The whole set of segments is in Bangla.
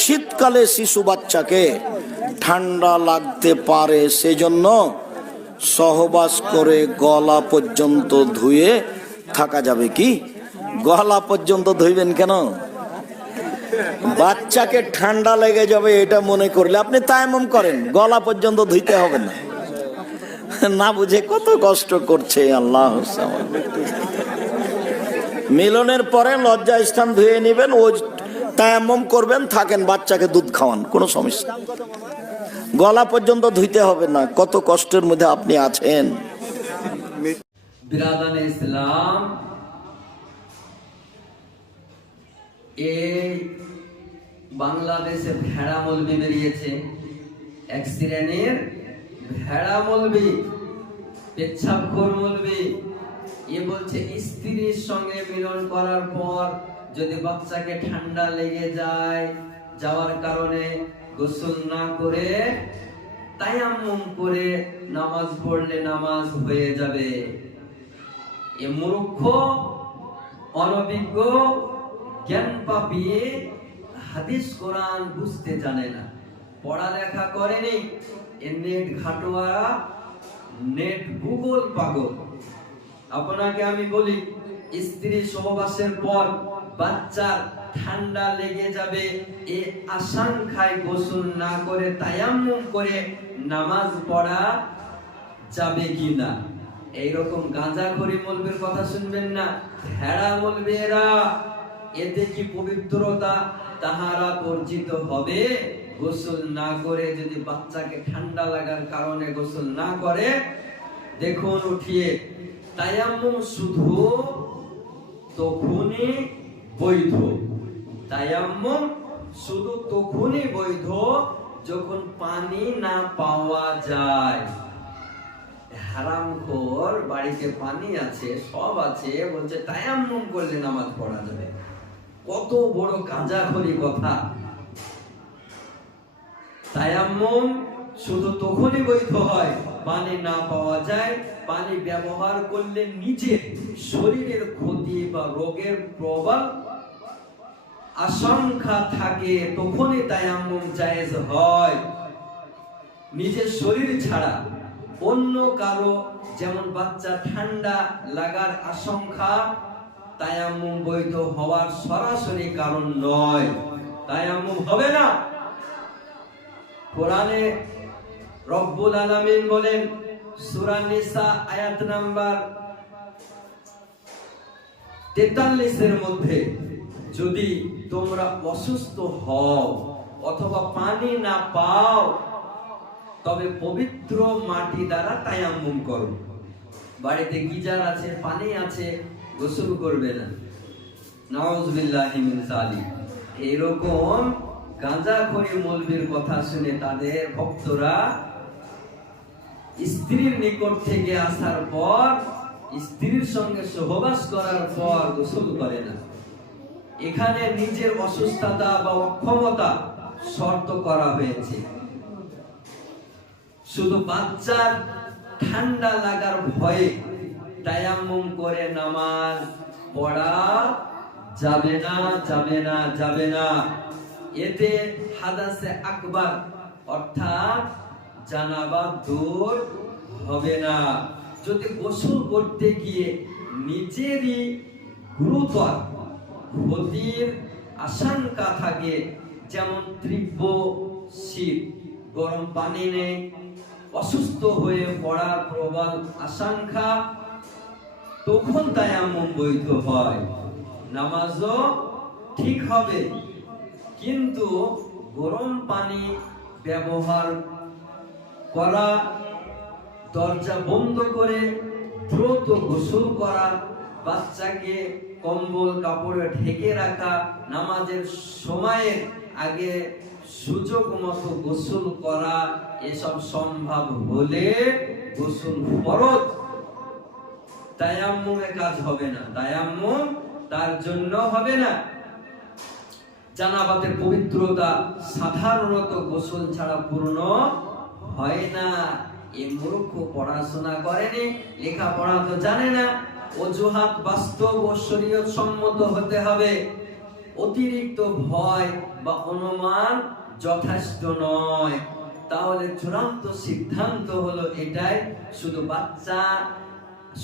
শীতকালে শিশু বাচ্চাকে ঠান্ডা লাগতে পারে, সেজন্য সহবাস করে গলা পর্যন্ত ধুয়ে থাকা যাবে কি? গলা পর্যন্ত ধুইবেন কেন? বাচ্চাকে ঠান্ডা লেগে যাবে এটা মনে করলে আপনি তাইমম করেন, গলা পর্যন্ত ধুইতে হবে না। না বুঝে কত কষ্ট করছে আল্লাহ। মিলনের পরে লজ্জা স্থান ধুয়ে নেবেন, ও তায়াম্মম করবেন, থাকেন বাচ্চাকে দুধ খাওয়ান, কোনো সমস্যা গলা পর্যন্ত ধুইতে হবে না, কত কষ্টের মধ্যে আপনি আছেন। বিরাদান ইসলাম এই বাংলাদেশে ভেড়া মলবি বেরিয়েছে। এক শ্রেণির ভেড়া মলবি, পেচ্ছাপখোর মলবি এ বলছে, স্ত্রীর সঙ্গে মিলন করার পর যদি বাচ্চাকে ঠান্ডা লেগে যায়, যাওয়ার কারণে গোসল না করে তায়াম্মুম করে নামাজ পড়লে নামাজ হয়ে যাবে। এ মূর্খ, অনভিজ্ঞ, জ্ঞান পাপিয়ে হাদিস কোরআন বুঝতে জানে না। পড়ালেখা করেনি, এ নেট ঘাটোয়া নেট গুগল পাগল। আপনাকে আমি বলি, স্ত্রী সহবাসের পর বাচ্চার ঠান্ডা লেগে যাবে, এ আশঙ্কায় গোসল না করে তায়াম্মুম করে নামাজ পড়া যাবে কি না এইরকম গাঁজা খড়ি মলবের কথা শুনবেন না, ভেড়া মলবে এরা। এতে কি পবিত্রতা তাহারা বর্জিত হবে? গোসল না করে যদি বাচ্চাকে ঠান্ডা লাগার কারণে গোসল না করে, দেখুন উঠিয়ে তায়াম্মুম শুধু তখনই বৈধ। তায়াম্মুম শুধু তখনই বৈধ যখন পানি না পাওয়া যায়। বাড়িতে পানি আছে, সব আছে, বলছে তায়াম্মুম করলে নামাজ পড়া যাবে। কত বড় গাঁজাখড়ি কথা। তায়াম্মুম শুধু তখনই বৈধ হয়, পানি না পাওয়া যায় পানি ব্যবহার করলে নিজের শরীরের ক্ষতি বা রোগের প্রবল আশঙ্কা থাকে, তখনই তায়াম্মুম জায়েজ হয়। নিজের শরীর ছাড়া অন্য কারও যেমন বাচ্চা ঠান্ডা লাগার আশঙ্কা তায়াম্মুম বৈধ হওয়ার সরাসরি কারণ নয়। তায়াম্মুম হবে না। কোরআনে রব্বুল আলামিন বলেন সূরা নিসা আয়াত নাম্বার 43 এর মধ্যে, যদি তোমরা অসুস্থ হও অথবা পানি না পাও, তবে পবিত্র মাটি দ্বারা তায়াম্মুম করো। বাড়িতে গিজার আছে, পানি আছে, গোসল করবে না। এরকম গাঁজা খড়ি মৌলবীর কথা শুনে তাদের ভক্তরা স্ত্রীর নিকট থেকে আসার পর, স্ত্রীর সঙ্গে সহবাস করার পর গোসল করে না। এখানে নিজের অসুস্থতা বা অক্ষমতা শর্ত করা হয়েছে। শুধু বাচ্চার ঠান্ডা লাগার ভয়ে তায়াম্মুম করে নামাজ পড়া যাবে না যাবে না যাবে না। এতে হাদাসে আকবার অর্থাৎ জানাবা দূর হবে না। যদি গোসল করতে গিয়ে নিজেরই গুরুতর ক্ষতির আশঙ্কা থাকে, যেমন তীব্র শীত, গরম পানি নেই, অসুস্থ হয়ে পড়ার প্রবল আশঙ্কা, তখন তায়াম্মুম বৈধ হয়। নামাজও ঠিক হবে। কিন্তু গরম পানি ব্যবহার করা দরজা বন্ধ করে দ্রুত গোসল করা, বাচ্চাকে কম্বল, কাপড়ে ঢেকে রাখা, নামাজের সময়ের আগে সুযোগ মতো গোসল করা, এসব সম্ভব হলে গোসল ফরজ। তায়াম্মুমে কাজ হবে না। তায়াম্মুম তার জন্য হবে না। জানাবাতের পবিত্রতা সাধারণত গোসল ছাড়া পূর্ণ হয় না। এই মূর্খ পড়াশোনা করেনি, লেখাপড়া তো জানে না। অজুহাত বাস্তব ও শরীয়ত সম্মত হতে হবে। অতিরিক্ত ভয় বা অনুমান যথেষ্ট নয়। তাহলে চূড়ান্ত সিদ্ধান্ত হলো এটাই, শুধু বাচ্চা,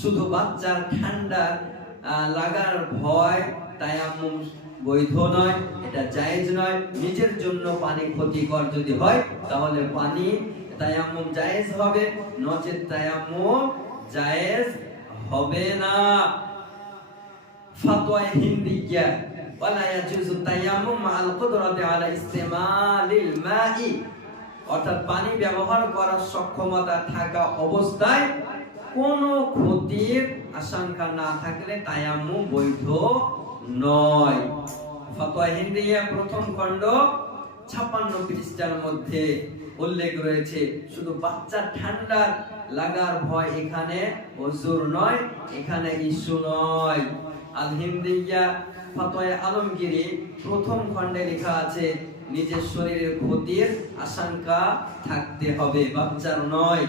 শুধু বাচ্চার ঠান্ডা লাগার ভয়, তাই তায়াম্মুম বৈধ নয়, এটা জায়েজ নয়। নিজের জন্য পানি ক্ষতিকর যদি হয়, তাহলে পানি তায়াম্মুম জায়েজ হবে, নচেত তায়াম্মুম জায়েজ হবে না। ফাতোয়া হিন্দিয়া, ওয়ালা ইয়াজুজু তায়াম্মুম মাআল কুদরাতি আলা ইস্তেমালিল মাই। অর্থাৎ পানি ব্যবহার করার সক্ষমতা থাকা অবস্থায় কোনো ক্ষতির আশঙ্কা না থাকলে তায়াম্মুম বৈধ নয়। ফাতোয়া হিন্দিয়া প্রথম খণ্ড, ছাপ্পান্ন পৃষ্ঠার মধ্যে। উল্লেখ রয়েছে, শুধু বাচ্চা ঠান্ডা লাগার ভয় এখানে অজুর নয়, এখানে ইস্যু নয়। আল হিন্দিয়া ফাতোয়া আলমগিরি প্রথম খণ্ডে লেখা আছে, নিজের শরীরের ক্ষতির আশঙ্কা থাকতে হবে, বাচ্চার নয়।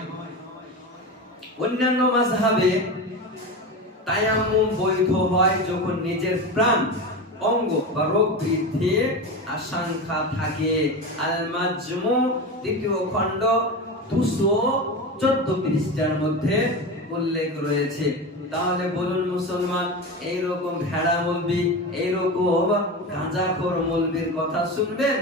অন্যান্য মাযহাবে তায়াম্মুম বৈধ হয় যখন নিজের প্রাণ অঙ্গ বা রোগ বৃদ্ধির আশঙ্কা থাকে। আল মাজমু দ্বিতীয় খণ্ড, দুশো চোদ্দ পৃষ্ঠার মধ্যে উল্লেখ রয়েছে। তাহলে বলুন মুসলমান, এইরকম ভেড়া মলবি এইরকম গাঁজাখোর মলবির কথা শুনবেন?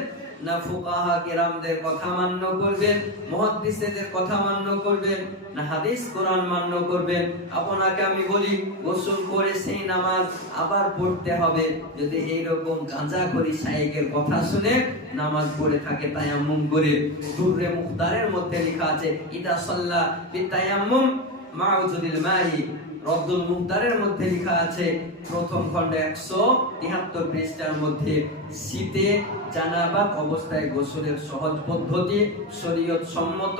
না ফুকাহা কেরামদের কথা মান্য করবেন, মুহাদ্দিসদের কথা মান্য করবেন, না হাদিস কোরআন মান্য করবেন। আপনাকে আমি বলি, গোসল করে সেই নামাজ আবার পড়তে হবে। যদি এইরকম গাঁজা করি শাইকের কথা শুনে নামাজ পড়ে থাকে তায়াম্মুম করে দুররে মুখতারের মধ্যে লেখা আছে, ইদা সাল্লা বিতায়াম্মুম মাউজুদিল মাই রব্দুল মুখতারের মধ্যে লেখা আছে, প্রথম খণ্ডে একশো তিহাত্তর পৃষ্ঠার মধ্যে, শীতে জানাবাক অবস্থায় গোসলের সহজ পদ্ধতি, শরীয়ত সম্মত,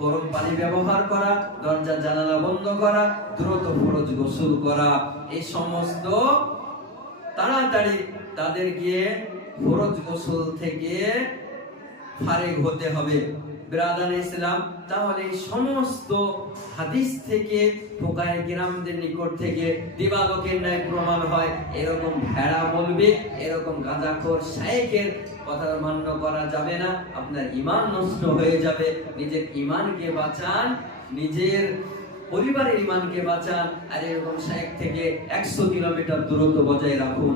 গরম পানি ব্যবহার করা, দরজা জানালা বন্ধ করা, দ্রুত ফরজ গোসল করা। এই সমস্ত তাড়াতাড়ি তাদের গিয়ে ফরজ গোসল থেকে ফারেক হতে হবে। বিরাদান ইসলাম তাহলে সমস্ত হাদিস থেকে, ফোকায় গ্রামদের নিকট থেকে দিবালকের ন্যায় প্রমাণ হয়। এরকম ভেড়া বলবে, এরকম গাঁজাখোর শায়েকের কথা মান্য করা যাবে না। আপনার ইমান নষ্ট হয়ে যাবে। নিজের ইমানকে বাঁচান, নিজের পরিবারের ইমানকে বাঁচান, আর এরকম শায়েক থেকে একশো কিলোমিটার দূরত্ব বজায় রাখুন।